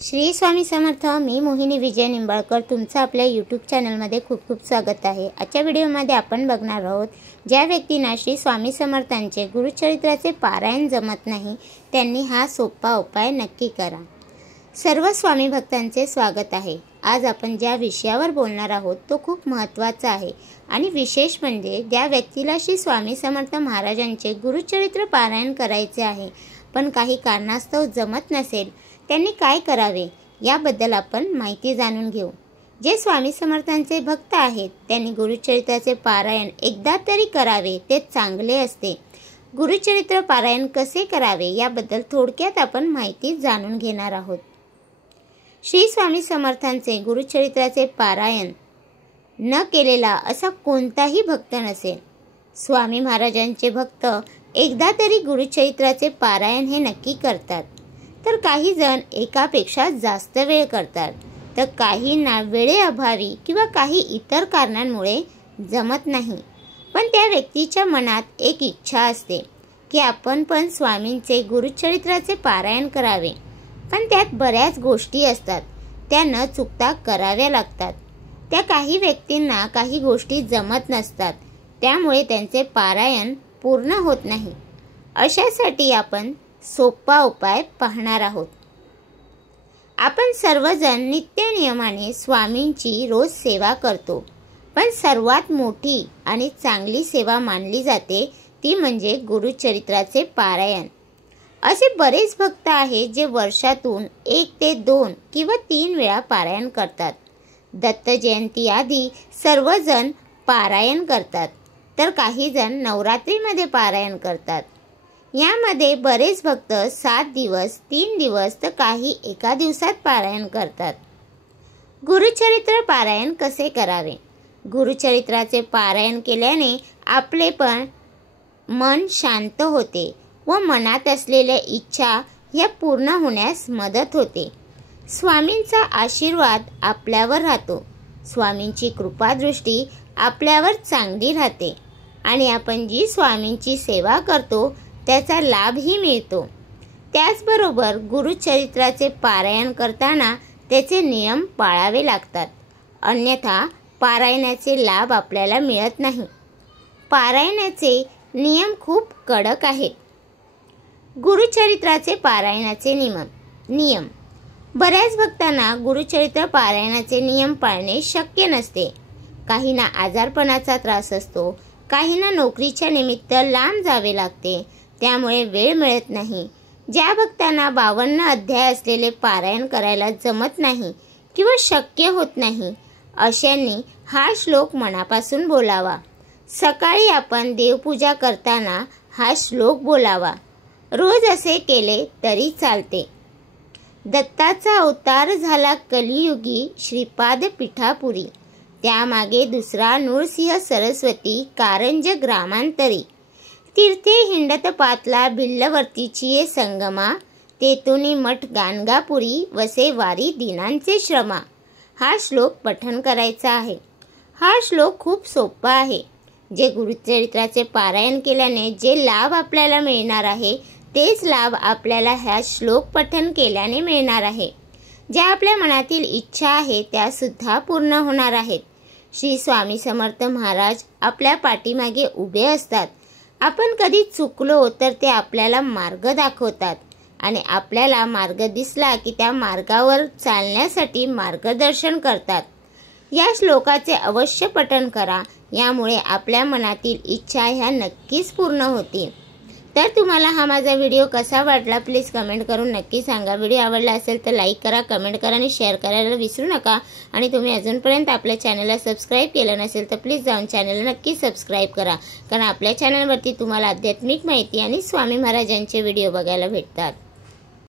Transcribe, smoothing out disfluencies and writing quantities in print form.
श्री स्वामी समर्थ। मी मोहिनी विजय निंबाळकर तुमचं आपल्या यूट्यूब चॅनलमध्ये खूप खूप स्वागत आहे। आजच्या व्हिडिओमध्ये आपण बघणार आहोत ज्या व्यक्तींना श्री स्वामी समर्थांचे गुरुचरित्राचे पारायण जमत नाही त्यांनी हा सोपा उपाय नक्की करा। सर्व स्वामी भक्तांचे स्वागत आहे। आज आपण ज्या विषयावर बोलणार आहोत तो खूप महत्त्वाचा आहे आणि विशेष म्हणजे ज्या व्यक्तीला श्री स्वामी समर्थ महाराजांचे गुरुचरित्र पारायण करायचे आहे पण काही कारणास्तव जमत नसेल त्यांनी काय करावे याबद्दल आपण माहिती जाणून घेऊ। जे स्वामी समर्थांचे भक्त आहेत त्यांनी गुरुचरित्राचे पारायण एकदा तरी करावे, ते चांगले असते। गुरुचरित्र पारायण कसे करावे याबद्दल थोडक्यात आपण माहिती जाणून घेणार आहोत। श्री स्वामी समर्थांचे गुरुचरित्राचे पारायण न केलेला असा कोणताही भक्त नसेल। स्वामी महाराजांचे भक्त एकदा तरी गुरुचरित्राचे पारायण हे नक्की करतात, तर काही जण एकापेक्षा जास्त वेळ करतात, तर काहींना वेळेअभावी किंवा काही इतर कारणांमुळे जमत नाही। पण त्या व्यक्तीच्या मनात एक इच्छा असते की आपण पण स्वामींचे गुरुचरित्राचे पारायण करावे, पण त्यात बऱ्याच गोष्टी असतात, त्या न चुकता कराव्या लागतात। त्या काही व्यक्तींना काही गोष्टी जमत नसतात, त्यामुळे त्यांचे पारायण पूर्ण होत नाही। अशासाठी आपण सोपा उपाय पाहणार आहोत। आपण सर्वजण नित्य नियमाने स्वामींची रोज सेवा करतो, पण सर्वात मोठी आणि चांगली सेवा मानली जाते ती म्हणजे गुरुचरित्राचे पारायण। असे बरेच भक्त आहेत जे वर्षातून 1 ते 2 किंवा 3 वेळा पारायण करतात। दत्त जयंती आधी सर्वजण पारायण करतात, तर काही जण नवरात्रीमध्ये पारायण करतात। यामध्ये बरेच भक्त 7 दिवस, 3 दिवस तर काही एका दिवसात पारायण करतात। गुरुचरित्र पारायण कसे करावे? गुरुचरित्राचे पारायण केल्याने आपले पण मन शांत होते व मनात असलेल्या इच्छा ह्या पूर्ण होण्यास मदत होते। स्वामींचा आशीर्वाद आपल्यावर राहतो, स्वामींची कृपादृष्टी आपल्यावर चांगली राहते आणि आपण जी स्वामींची सेवा करतो त्याचा लाभही मिळतो। त्याचबरोबर गुरुचरित्राचे पारायण करताना त्याचे नियम पाळावे लागतात, अन्यथा पारायणाचे लाभ आपल्याला मिळत नाही। पारायणाचे नियम खूप कडक आहेत। गुरुचरित्राचे पारायणाचे नियम बऱ्याच भक्तांना गुरुचरित्र पारायणाचे नियम पाळणे शक्य नसते। काहींना आजारपणाचा त्रास असतो, काहींना नोकरीच्या निमित्त लांब जावे लागते, त्यामुळे वेळ मिळत नाही। ज्या भक्तांना 52 अध्याय असलेले पारायण करायला जमत नाही किंवा शक्य होत नाही अशांनी हा श्लोक मनापासून बोलावा। सकाळी आपण देवपूजा करताना हा श्लोक बोलावा। रोज असे केले तरी चालते। दत्ताचा अवतार झाला कलियुगी श्रीपाद पिठापुरी, त्यामागे दुसरा नृसिंह सरस्वती कारंज ग्रामांतरी। तीर्थे हिंडत पातला भिल्लवर्तीची संगमा, तेतुनी मठ गाणगापुरी वसे वारी दिनांचे श्रमा। हा श्लोक पठण करायचा आहे। हा श्लोक खूप सोपा आहे। जे गुरुचरित्राचे पारायण केल्याने जे लाभ आपल्याला मिळणार आहे तेच लाभ आपल्याला ह्या श्लोक पठण केल्याने मिळणार आहे। ज्या आपल्या मनातील इच्छा आहे त्या सुद्धा पूर्ण होणार आहेत। श्री स्वामी समर्थ महाराज आपल्या पाठीमागे उभे असतात। आपण कधी चुकलो तर ते आपल्याला मार्ग दाखवतात आणि आपल्याला मार्ग दिसला की त्या मार्गावर चालण्यासाठी मार्गदर्शन करतात। या श्लोकाचे अवश्य पठण करा, यामुळे आपल्या मनातील इच्छा ह्या नक्कीच पूर्ण होतील। तर तुम्हाला हा माझा व्हिडिओ कसा वाटला प्लीज कमेंट करून नक्की सांगा। व्हिडिओ आवडला असेल तर लाईक करा, कमेंट करा आणि शेअर करायला विसरू नका। आणि तुम्ही अजूनपर्यंत आपल्या चॅनलला सबस्क्राईब केलं नसेल तर प्लीज जाऊन चॅनलला नक्की सबस्क्राईब करा, कारण आपल्या चॅनलवरती तुम्हाला आध्यात्मिक माहिती आणि स्वामी महाराजांचे व्हिडिओ बघायला भेटतात।